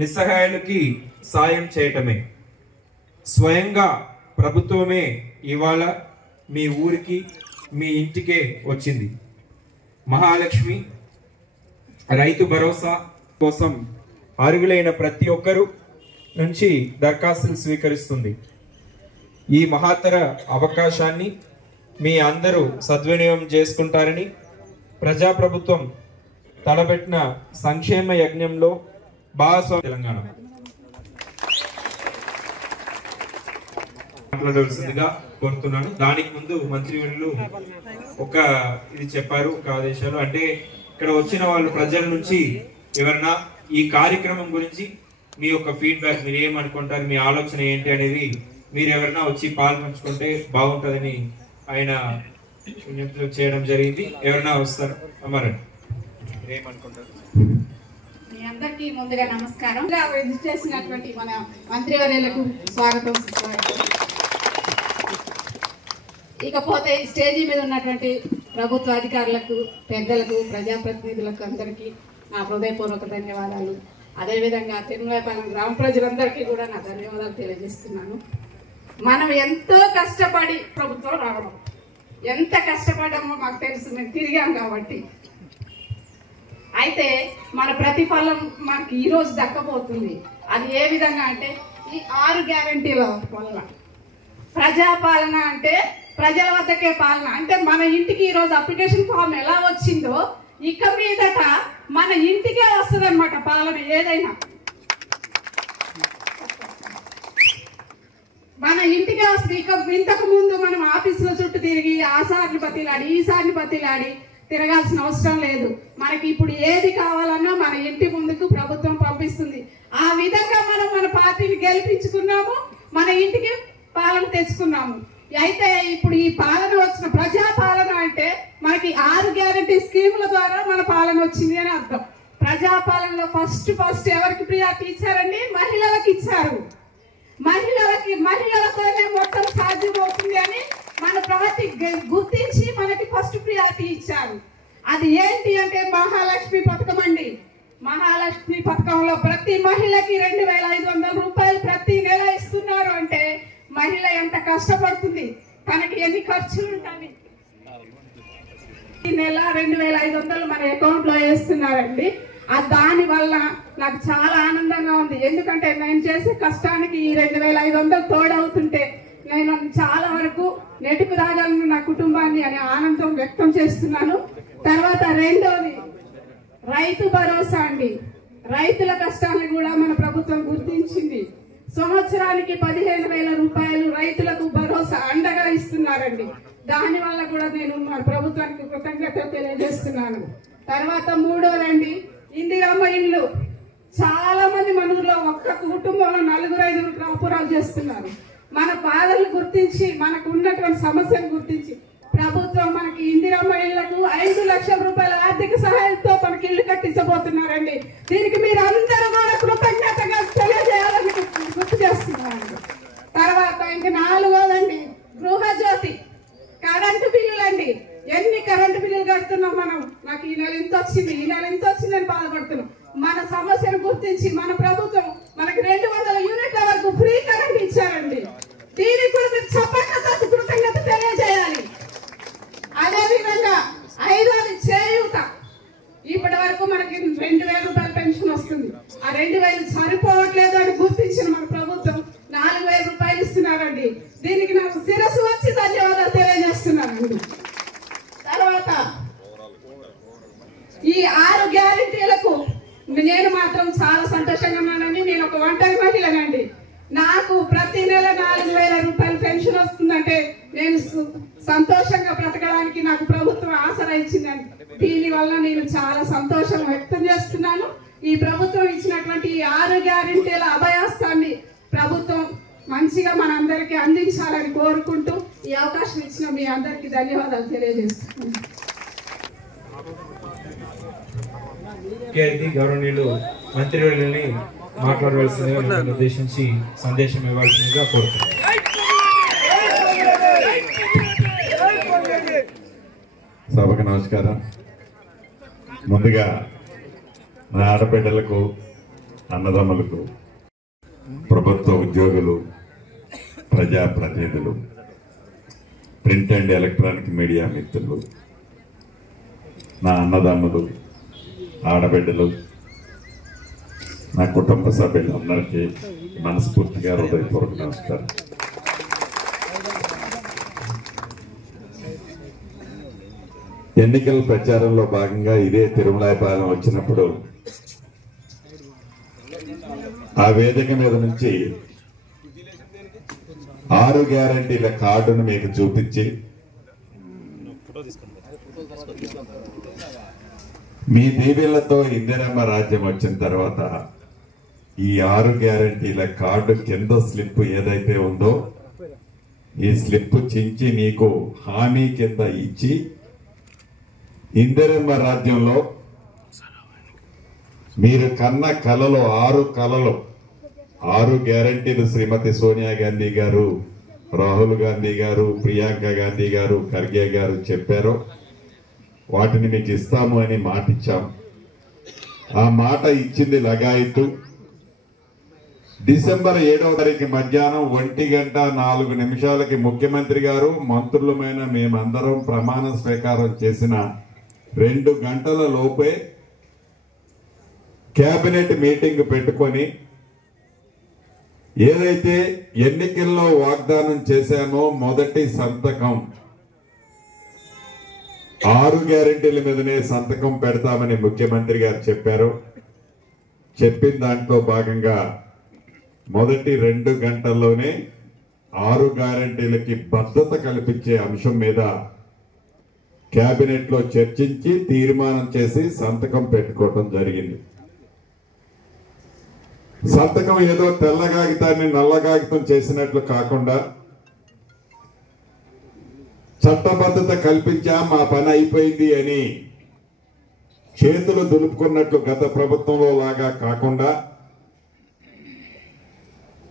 నిస్సహాయులకి సాయం చేయటమే. స్వయంగా ప్రభుత్వమే ఇవాళ మీ ఊరికి మీ ఇంటికే వచ్చింది. మహాలక్ష్మి రైతు భరోసా కోసం అర్హులైన ప్రతి ఒక్కరూ నుంచి దరఖాస్తులు స్వీకరిస్తుంది. ఈ మహత్తర అవకాశాన్ని మీ అందరూ సద్వినియోగం చేసుకుంటారని ప్రజాప్రభుత్వం తలపెట్టిన సంక్షేమ యజ్ఞంలో భాగస్వామి తెలంగాణ మాట్లాడవలసిందిగా కోరుతున్నాను. దానికి ముందు మంత్రివర్యులు ఒక ఇది చెప్పారు, ఒక ఆదేశాలు. అంటే ఇక్కడ వచ్చిన వాళ్ళు ప్రజల నుంచి ఎవరన్నా ఈ కార్యక్రమం గురించి మీ యొక్క ఫీడ్బ్యాక్, మీరు ఏమనుకుంటారు, మీ ఆలోచన ఏంటి అనేది మీరు ఎవరైనా వచ్చి పాల్పంచుకుంటే బాగుంటుందని ఆయన చేయడం జరిగింది. ఎవరైనా వస్తారు అమ్మారండి, ఏమనుకుంటారు? మీ అందరికీ ముందుగా నమస్కారం. విజిట్ చేసినటువంటి మన మంత్రివర్యులకు స్వాగతం. ఇకపోతే ఈ స్టేజీ మీద ఉన్నటువంటి ప్రభుత్వ అధికారులకు, పెద్దలకు, ప్రజాప్రతినిధులకు అందరికీ నా హృదయపూర్వక ధన్యవాదాలు. అదేవిధంగా తిరుమలపాలెం గ్రామ ప్రజలందరికీ కూడా నా ధన్యవాదాలు తెలియజేస్తున్నాను. మనం ఎంతో కష్టపడి ప్రభుత్వం రావడం, ఎంత కష్టపడ్డామో మాకు తెలుసు, మేము తిరిగాం కాబట్టి. అయితే మన ప్రతిఫలం మనకి ఈరోజు దక్కబోతుంది. అది ఏ విధంగా అంటే ఈ 6 గ్యారంటీల వల్ల. ప్రజాపాలన అంటే ప్రజల వద్దకే పాలన. అంటే మన ఇంటికి ఈరోజు అప్లికేషన్ ఫామ్ ఎలా వచ్చిందో ఇక మీదట మన ఇంటికే వస్తుంది అనమాట పాలన. ఏదైనా మన ఇంటికే వస్తుంది. ఇంతకు ముందు మనం ఆఫీసుల చుట్టూ తిరిగి ఆ సార్ని బతిలాడి ఈ సార్ని బతిలాడి తిరగాల్సిన అవసరం లేదు. మనకి ఇప్పుడు ఏది కావాలన్నా మన ఇంటి ముందుకు ప్రభుత్వం పంపిస్తుంది. ఆ విధంగా మనం మన పార్టీని గెలిపించుకున్నాము, మన ఇంటికి పాలన తెచ్చుకున్నాము. అయితే ఇప్పుడు ఈ పాలన వచ్చిన ప్రజాపాలన అంటే మనకి 6 గ్యారంటీ స్కీముల ద్వారా మన పాలన వచ్చింది అని అర్థం. ప్రజాపాలనలో ఫస్ట్ ఎవరికి ప్రియారిటీ ఇచ్చారండి? మహిళలకు ఇచ్చారు. మహిళలతోనే మొత్తం సాధ్యమవుతుంది అని మన పార్టీ గుర్తించి మనకి ఫస్ట్ ప్రియారిటీ ఇచ్చారు. అది ఏంటి అంటే మహాలక్ష్మి పథకం అండి. మహాలక్ష్మి పథకంలో ప్రతి మహిళకి 2500 రూపాయలు ప్రతి నెల ఇస్తున్నారు. అంటే మహిళ ఎంత కష్టపడుతుంది, తనకి ఎన్ని ఖర్చులు ఉంటాయి. ఈ నెల 2500 మన అకౌంట్ లో వేస్తున్నారండి. దాని వల్ల నాకు చాలా ఆనందంగా ఉంది. ఎందుకంటే నేను చేసే కష్టానికి ఈ 2500 తోడవుతుంటే నేను చాలా వరకు నెట్టుకు రాగలను నా కుటుంబాన్ని అనే ఆనందం వ్యక్తం చేస్తున్నాను. తర్వాత రెండోది రైతు భరోసా అండి. రైతుల కష్టాన్ని కూడా మన ప్రభుత్వం గుర్తించింది. సంవత్సరానికి 15,000 రూపాయలు రైతులకు భరోసా అండగా ఇస్తున్నారండి. దాని వల్ల కూడా నేను మా ప్రభుత్వానికి కృతజ్ఞతలు తెలియజేస్తున్నాను. తర్వాత మూడోదండి ఇందిరమ్మ ఇల్లు. చాలా మంది మన ఊర్లో ఒక్క కుటుంబంలో 4-5 కాపురాలు చేస్తున్నారు. మన బాధలు గుర్తించి మనకు ఉన్నటువంటి సమస్యను గుర్తించి ప్రభుత్వం మనకి ఇందిరమ్మ ఇళ్లకు 5 లక్షల రూపాయల ఆర్థిక సహాయంతో మనకి ఇల్లు కట్టించబోతున్నారండి. దీనికి మీరు అందరూ కూడా కృతజ్ఞతగా తెలియజేయాలని గుర్తు చేస్తున్నారండి. తర్వాత ఇంక 4వదండి గృహజ్యోతి. కరెంటు బిల్లులండి. ఎన్ని కరెంటు బిల్లులు కడుతున్నాం మనం. నాకు ఈ నెల ఇంత వచ్చింది, ఈ నెల ఇంత వచ్చిందని బాధపడుతున్నాం. మన సమస్యను గుర్తించి మన ప్రభుత్వం మనకి 200 యూనిట్ల వరకు ఫ్రీ కరెంట్ ఇచ్చారండి. దీనికి కూడా మీరు చప్పట్లతో కృతజ్ఞత తెలియజేయాలి. అదేవిధంగా 5వది చేయూత. ఇప్పటి వరకు మనకి 2,000 రూపాయల పెన్షన్ వస్తుంది. ఆ 2,000 సరిపోవట్లేదు అని గుర్తించిన మన ప్రభుత్వం 4,000 రూపాయలు ఇస్తున్నారండి. దీనికి నాకు శిరస్సు వచ్చి ధన్యవాదాలు తెలియజేస్తున్నానండి. తర్వాత ఈ 6 గ్యారెంటీలకు నేను మాత్రం చాలా సంతోషంగా ఉన్నానని. నేను ఒక ఒంటరి మహిళనండి. నాకు ప్రతి నెల 4,000 రూపాయలు పెన్షన్ వస్తుందంటే నేను సంతోషంగా బ్రతకడానికి నాకు ప్రభుత్వం ఆసరా ఇచ్చిందని దీనివల్ల నేను చాలా సంతోషం వ్యక్తం చేస్తున్నాను. ఈ ప్రభుత్వం ఇచ్చినటువంటి ఈ 6 గ్యారెంటీల అభయాస్తాన్ని ప్రభుత్వం మంచిగా మనందరికీ అందించాలని కోరుకుంటూ ఈ అవకాశం ఇచ్చిన మీ అందరికీ ధన్యవాదాలు తెలియజేస్తున్నాను. గౌరవనీయులు మంత్రివర్యులని మాట్లాడవలసిందిగా ఉద్దేశించి సందేశం ఇవ్వాల్సిందిగా కోరుతున్నాను. సభకు నమస్కారం. ముందుగా నా ఆడబిడ్డలకు అన్నదమ్ములకు, ప్రభుత్వ ఉద్యోగులు, ప్రజాప్రతినిధులు, ప్రింట్ అండ్ ఎలక్ట్రానిక్ మీడియా మిత్రులు, నా అన్నదమ్ములు, ఆడబిడ్డలు, నా కుటుంబ సభ్యులందరికీ మనస్ఫూర్తిగా హృదయపూర్వక నమస్కారం. ఎన్నికల ప్రచారంలో భాగంగా ఇదే తిరుమలాయపాలెం వచ్చినప్పుడు ఆ వేదిక మీద నుంచి 6 గ్యారంటీల కార్డును మీకు చూపించి మీ దీవెళ్లతో ఇందిరమ్మ రాజ్యం వచ్చిన తర్వాత ఈ 6 గ్యారంటీల కార్డు కింద స్లిప్ ఏదైతే ఉందో ఈ స్లిప్ చించి నీకు హామీ కింద ఇచ్చి ఇందిరమ్మ రాజ్యంలో మీరు కన్న కలలు 6 కలలు 6 గ్యారంటీలు శ్రీమతి సోనియా గాంధీ గారు, రాహుల్ గాంధీ గారు, ప్రియాంక గాంధీ గారు, ఖర్గే గారు చెప్పారో వాటిని మీకు ఇస్తాము అని మాట ఇచ్చాం. ఆ మాట ఇచ్చింది లగాయితూ డిసెంబర్ 7వ తారీఖు మధ్యాహ్నం 1:04 ముఖ్యమంత్రి గారు, మంత్రులమైన మేమందరం ప్రమాణ స్వీకారం చేసిన 2 గంటల లోపే కేబినెట్ మీటింగ్ పెట్టుకొని ఏదైతే ఎన్నికల్లో వాగ్దానం చేశామో మొదటి సంతకం 6 గ్యారెంటీల మీదనే సంతకం పెడతామని ముఖ్యమంత్రి గారు చెప్పారు. చెప్పిన దాంట్లో భాగంగా మొదటి 2 గంటల్లోనే 6 గ్యారెంటీలకి భద్రత కల్పించే అంశం మీద కేబినెట్ లో చర్చించి తీర్మానం చేసి సంతకం పెట్టుకోవటం జరిగింది. సంతకం ఏదో తెల్ల కాగితాన్ని నల్ల కాగితం చేసినట్లు కాకుండా చట్టబద్ధత కల్పించా, మా పని అయిపోయింది అని చేతులు దులుపుకున్నట్లు గత ప్రభుత్వంలో లాగా కాకుండా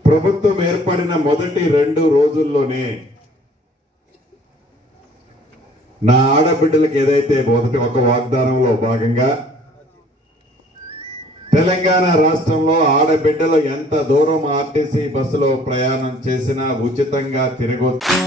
ప్రభుత్వం ఏర్పడిన మొదటి 2 రోజుల్లోనే నా ఆడబిడ్డలకు ఏదైతే మొదటి ఒక వాగ్దానంలో భాగంగా తెలంగాణ రాష్ట్రంలో ఆడబిడ్డలు ఎంత దూరం ఆర్టీసీ బస్సులో ప్రయాణం చేసినా ఉచితంగా తిరగొచ్చు.